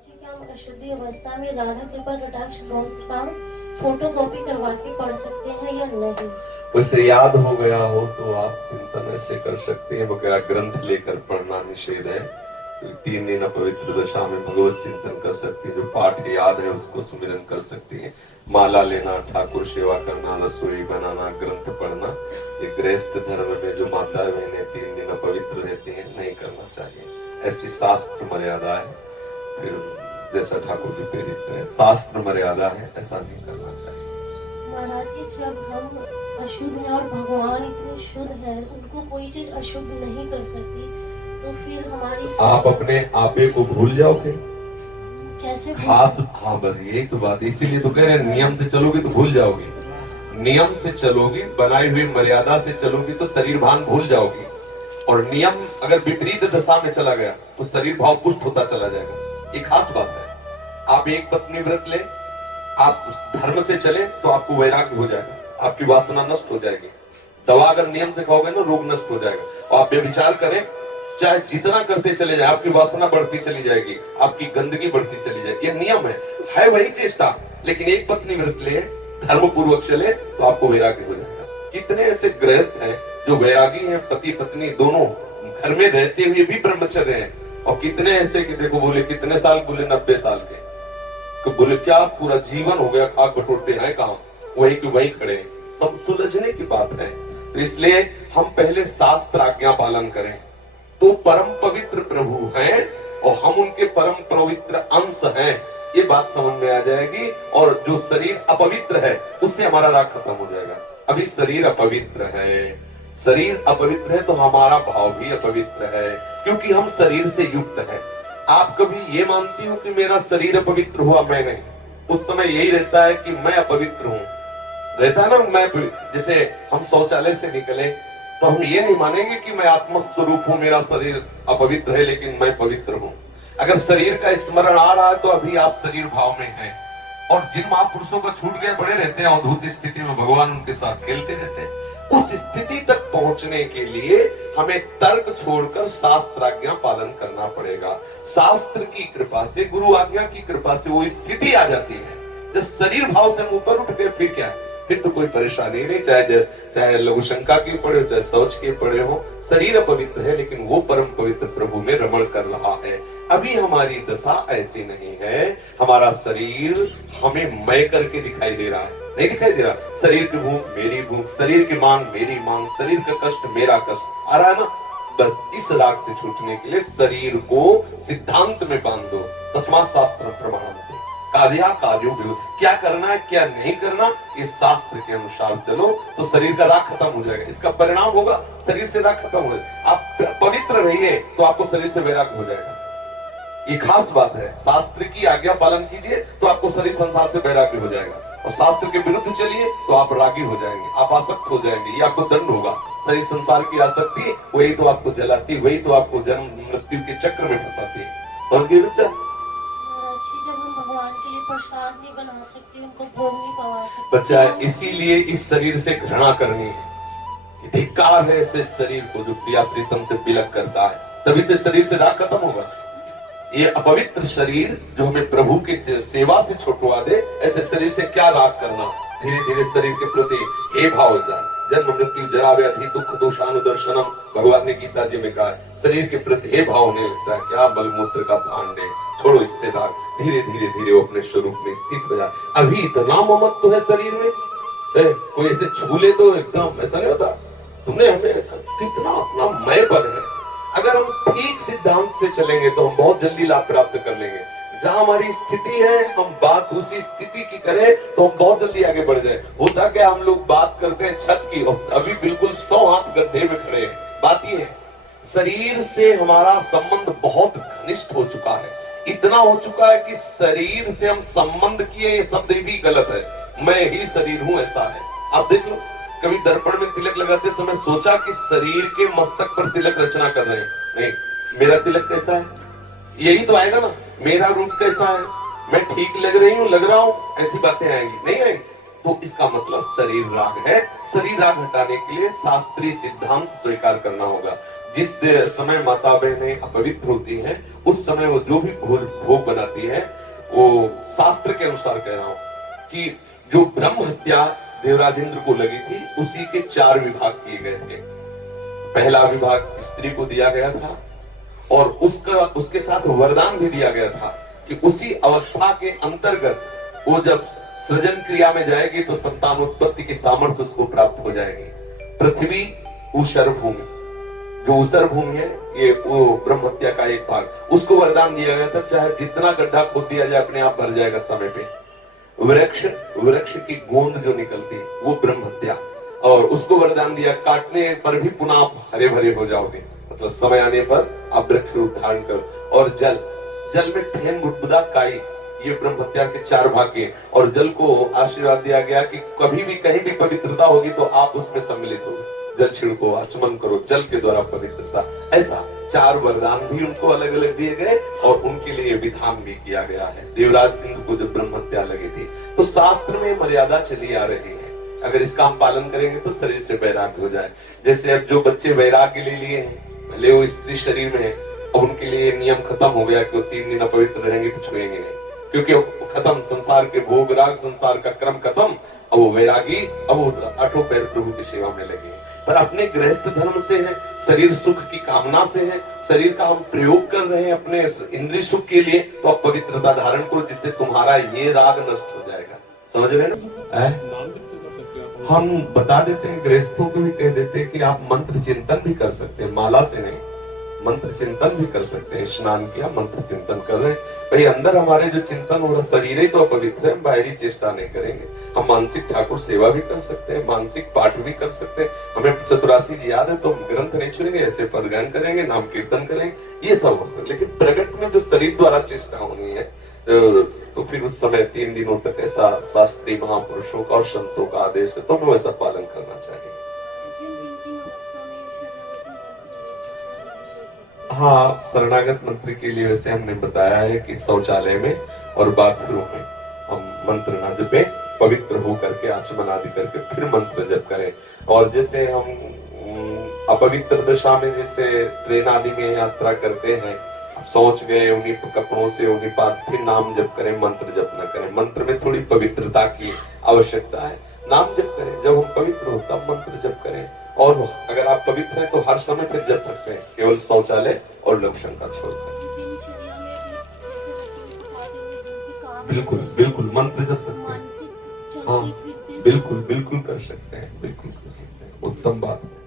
जी क्या हम अशुद्धि अवस्था में राधा कृपा कटाक्ष स्तोत्र का फोटो कॉपी करवा के पढ़ सकते हैं या नहीं? उसे याद हो गया हो तो आप चिंतन ऐसे कर सकते हैं, वगैरह ग्रंथ लेकर पढ़ना निषेध है। तो 3 दिन पवित्र दशा में भगवत चिंतन कर सकते हैं, जो पाठ याद है उसको सुमिरन कर सकते हैं। माला लेना, ठाकुर सेवा करना, रसोई बनाना, ग्रंथ पढ़ना, ये गृहस्थ धर्म में जो माता बहनें 3 दिन पवित्र रहते हैं नहीं करना चाहिए। ऐसी शास्त्र मर्यादा है। फिर जैसा ठाकुर जी प्रेरित है, शास्त्र मर्यादा है, ऐसा नहीं करना चाहिए। महाराज जी जब हम अशुद्ध हैं और भगवान इतने शुद्ध हैं, उनको कोई चीज अशुद्ध नहीं कर सकती, तो फिर हमारी आप अपने आपे को भूल जाओगे कैसे? खास हाँ, बस यही तो बात, इसीलिए तो कह रहे हैं नियम से चलोगे तो भूल जाओगे। नियम से चलोगी, बनाई हुई मर्यादा से चलोगी तो शरीर भान भूल जाओगी। और नियम अगर विपरीत दशा में चला गया तो शरीर भाव पुष्ट होता चला जाएगा। ये खास बात है। आप एक पत्नी व्रत ले, आप उस धर्म से चले तो आपको वैराग्य हो जाएगा, आपकी वासना नष्ट हो जाएगी। दवा अगर नियम से खाओगे ना, रोग नष्ट हो जाएगा। और आप व्यभिचार करें, चाहे जितना करते चले जाए, आपकी वासना बढ़ती चली जाएगी, आपकी गंदगी बढ़ती चली जाएगी। ये नियम है वही चेष्टा। लेकिन एक पत्नी व्रत ले, धर्म पूर्वक चले तो आपको वैराग्य हो जाएगा। कितने ऐसे गृहस्थ हैं जो वैरागी हैं, पति पत्नी दोनों घर में रहते हुए भी ब्रह्मचर्य हैं। और कितने ऐसे कि देखो, बोले कितने साल, बोले 90 साल के। तो बोले क्या पूरा जीवन हो गया, खाक बटोरते हैं काम, वही के वही खड़े। सब सुलझने की बात है। तो इसलिए हम पहले शास्त्र आज्ञा पालन करें तो परम पवित्र प्रभु हैं और हम उनके परम पवित्र अंश हैं, ये बात समझ में आ जाएगी। और जो शरीर अपवित्र है उससे हमारा राग खत्म हो जाएगा। अभी शरीर अपवित्र है, शरीर अपवित्र है तो हमारा भाव भी अपवित्र है, क्योंकि हम शरीर से युक्त हैं। आप कभी ये मानती हो कि मेरा शरीर अपवित्र हुआ? मैं नहीं। उस समय यही रहता है कि मैं अपवित्र हूं, रहता है ना। मैं जैसे हम शौचालय से निकले तो हम ये नहीं मानेंगे कि मैं आत्मस्वरूप हूं, मेरा शरीर अपवित्र है लेकिन मैं पवित्र हूं। अगर शरीर का स्मरण आ रहा है तो अभी आप शरीर भाव में हैं। और जिन महापुरुषों को छूट गए पड़े रहते हैं अद्भुत स्थिति में, भगवान उनके साथ खेलते रहते हैं। उस स्थिति तक पहुंचने के लिए हमें तर्क छोड़कर शास्त्र आज्ञा पालन करना पड़ेगा। शास्त्र की कृपा से, गुरु आज्ञा की कृपा से वो स्थिति आ जाती है। जब शरीर भाव से हम ऊपर उठ गए फिर क्या है? फिर तो कोई परेशानी नहीं। चाहे लघु शंका की पड़े हो, चाहे शौच के पड़े हो, शरीर अपवित्र है लेकिन वो परम पवित्र प्रभु में रमण कर रहा है। अभी हमारी दशा ऐसी नहीं है। हमारा शरीर हमें मैं करके दिखाई दे रहा है, नहीं दिखाई दे रहा। शरीर की भूख मेरी भूख, शरीर की मांग मेरी मांग, शरीर का कष्ट मेरा कष्ट आ रहा है ना। बस इस राग से छूटने के लिए शरीर को सिद्धांत में बांध दो। तस्मात् शास्त्र प्रमाणम कार्या कार्यों विरुद्ध, क्या करना है क्या नहीं करना, इस शास्त्र के अनुसार चलो तो शरीर का राग खत्म हो जाएगा। इसका परिणाम होगा शरीर से राग खत्म हो जाएगा। आप पवित्र रहिए तो आपको शरीर से वैराग्य हो जाएगा। ये खास बात है। शास्त्र की आज्ञा पालन कीजिए तो आपको शरीर संसार से वैराग्य हो जाएगा। और शास्त्र के विरुद्ध चलिए तो आप रागी हो जाएंगे, आप आसक्त हो जाएंगे। ये आपको दंड होगा। शरीर संसार की आसक्ति वही तो आपको जलाती, वही तो आपको जन्म मृत्यु के चक्र में फंसाती है। समझ गए बच्चा? भगवान के लिए प्रसाद नहीं बना सकती, उनको भोग नहीं पवा सकती बच्चा, इसीलिए इस शरीर से घृणा करनी है। धिक्कार है ऐसे शरीर को जो प्रिया प्रीतम से बिलक करता है, तभी तो शरीर से राग खत्म होगा। ये अपवित्र शरीर जो हमें प्रभु के सेवा से छुटवा दे, ऐसे शरीर से क्या राग करना। धीरे धीरे शरीर के प्रति हे भाव हो जाए। जन्म मृत्यु जरा व्याधि दुख दोषानुदर्शनम, भगवान ने गीता जी में कहा है। शरीर के प्रति हे भाव होने लगता है, क्या मलमूत्र का भांड है, छोड़ो इससे राग। धीरे धीरे धीरे वो अपने स्वरूप में स्थित हो जाए। अभी इतना ममत्व है शरीर में, कोई ऐसे छू ले तो एकदम ऐसा नहीं होता। तुमने हमें ऐसा कितना अपना मय पद है। अगर हम ठीक सिद्धांत से चलेंगे तो हम बहुत जल्दी लाभ प्राप्त कर लेंगे। जहां हमारी स्थिति है हम बात उसी स्थिति की करें तो हम बहुत जल्दी आगे बढ़ जाए। होता क्या, हम लोग बात करते हैं छत की, अभी बिल्कुल 100 हाथ गड्ढे में खड़े हैं। बात ये है, शरीर से हमारा संबंध बहुत घनिष्ठ हो चुका है। इतना हो चुका है कि शरीर से हम संबंध किए, ये शब्द भी गलत है। मैं ही शरीर हूं ऐसा है। आप देख लो, कभी दर्पण में तिलक लगाते समय सोचा कि शरीर के मस्तक पर तिलक रचना कर रहे हैं? नहीं। मेरा तिलक कैसा है, यही तो आएगा ना। मेरा रूप कैसा है, मैं ठीक लग रही हूँ, लग रहा हूँ, ऐसी बातें आएंगी नहीं आएंगी। तो इसका मतलब शरीर राग है। शरीर राग हटाने के लिए शास्त्रीय सिद्धांत स्वीकार करना होगा। जिस समय माता बहनें अपवित्र होती हैं, उस समय वो जो भी भोग बनाती है, वो शास्त्र के अनुसार कह रहा हूं कि जो ब्रह्म हत्या देवराज इंद्र को लगी थी, उसी के 4 विभाग किए गए थे। पहला विभाग स्त्री को दिया गया था और उसके साथ वरदान भी दिया गया था कि उसी अवस्था के अंतर्गत वो जब सृजन क्रिया में जाएगी तो संतानोत्पत्ति की सामर्थ्य उसको प्राप्त हो जाएगी। पृथ्वी ऊषर भूमि, जो ऊषर भूमि है, ये वो ब्रह्म हत्या का एक भाग, उसको वरदान दिया गया था, चाहे जितना गड्ढा खोद दिया जाए अपने आप भर जाएगा समय पे। वृक्ष की गोंद जो निकलती है वो ब्रह्म हत्या, और उसको वरदान दिया काटने पर भी पुनः आप हरे भरे हो जाओगे, मतलब समय आने पर आप वृक्ष रूप धारण करो। और जल में ठेन बुदबुदा काई, ये ब्रह्म हत्या के 4 भाग के। और जल को आशीर्वाद दिया गया कि कभी भी कहीं भी पवित्रता होगी तो आप उसमें सम्मिलित हो, जल छिड़को, आचमन करो, जल के द्वारा पवित्रता। ऐसा 4 वरदान भी उनको अलग अलग दिए गए और उनके लिए विधान भी किया गया है। देवराज इंद्र को जब ब्रह्म हत्या लगी थी तो शास्त्र में मर्यादा चली आ रही है, अगर इसका हम पालन करेंगे तो शरीर से वैराग्य हो जाए। जैसे अब जो बच्चे वैराग्य ले लिए हैं, भले वो स्त्री शरीर में है, अब उनके लिए नियम खत्म हो गया कि वो 3 दिन अपवित्र रहेंगे तो छुएंगे नहीं, क्योंकि खत्म संसार के भोग राग, संसार का क्रम खत्म। अब वो वैरागी, अब वो 8 पैर प्रभु की सेवा में लगे हैं। पर अपने गृहस्थ धर्म से है, शरीर सुख की कामना से है, शरीर का हम प्रयोग कर रहे हैं अपने इंद्रिय सुख के लिए, तो आप पवित्रता धारण करो जिससे तुम्हारा ये राग नष्ट हो जाएगा। समझ रहे ना? हम बता देते हैं, गृहस्थों को भी कह देते हैं कि आप मंत्र चिंतन भी कर सकते हैं, माला से नहीं, मंत्र चिंतन भी कर सकते हैं। स्नान किया, मंत्र चिंतन कर रहे हैं, भाई अंदर हमारे जो चिंतन हो रहा, शरीर ही तो अपवित्र है, हम बाहरी चेष्टा नहीं करेंगे। हम मानसिक ठाकुर सेवा भी कर सकते हैं, मानसिक पाठ भी कर सकते हैं। हमें चतुरासी जी याद है तो हम ग्रंथ नहीं छुएंगे, ऐसे पदगान करेंगे, नाम कीर्तन करेंगे, ये सब हो सकता है। लेकिन प्रगट में जो शरीर द्वारा चेष्टा होनी है, तो फिर उस समय 3 दिनों तक ऐसा शास्त्री महापुरुषों का और संतों का आदेश है, तो हमें वैसा पालन करना चाहिए। हाँ, शरणागत मंत्री के लिए वैसे हमने बताया है कि शौचालय में और बाथरूम में हम मंत्र ना जपे, पवित्र हो करके आचमन आदि करके फिर मंत्र जप करें। और जैसे हम अपवित्र दशा में जैसे ट्रेन आदि में यात्रा करते हैं, सोच गए उन्हीं कपड़ों से उन्हीं पास, फिर नाम जप करें, मंत्र जप न करें। मंत्र में थोड़ी पवित्रता की आवश्यकता है, नाम जप करें। जब हम पवित्र हो तब मंत्र जप करें, और अगर आप पवित्र हैं तो हर समय फिर जप सकते हैं, केवल शौचालय और लघु शंका छोड़कर। बिल्कुल बिल्कुल मंत्र जप सकते हैं, हाँ बिल्कुल बिल्कुल कर सकते हैं, बिल्कुल कर सकते हैं, उत्तम बात है।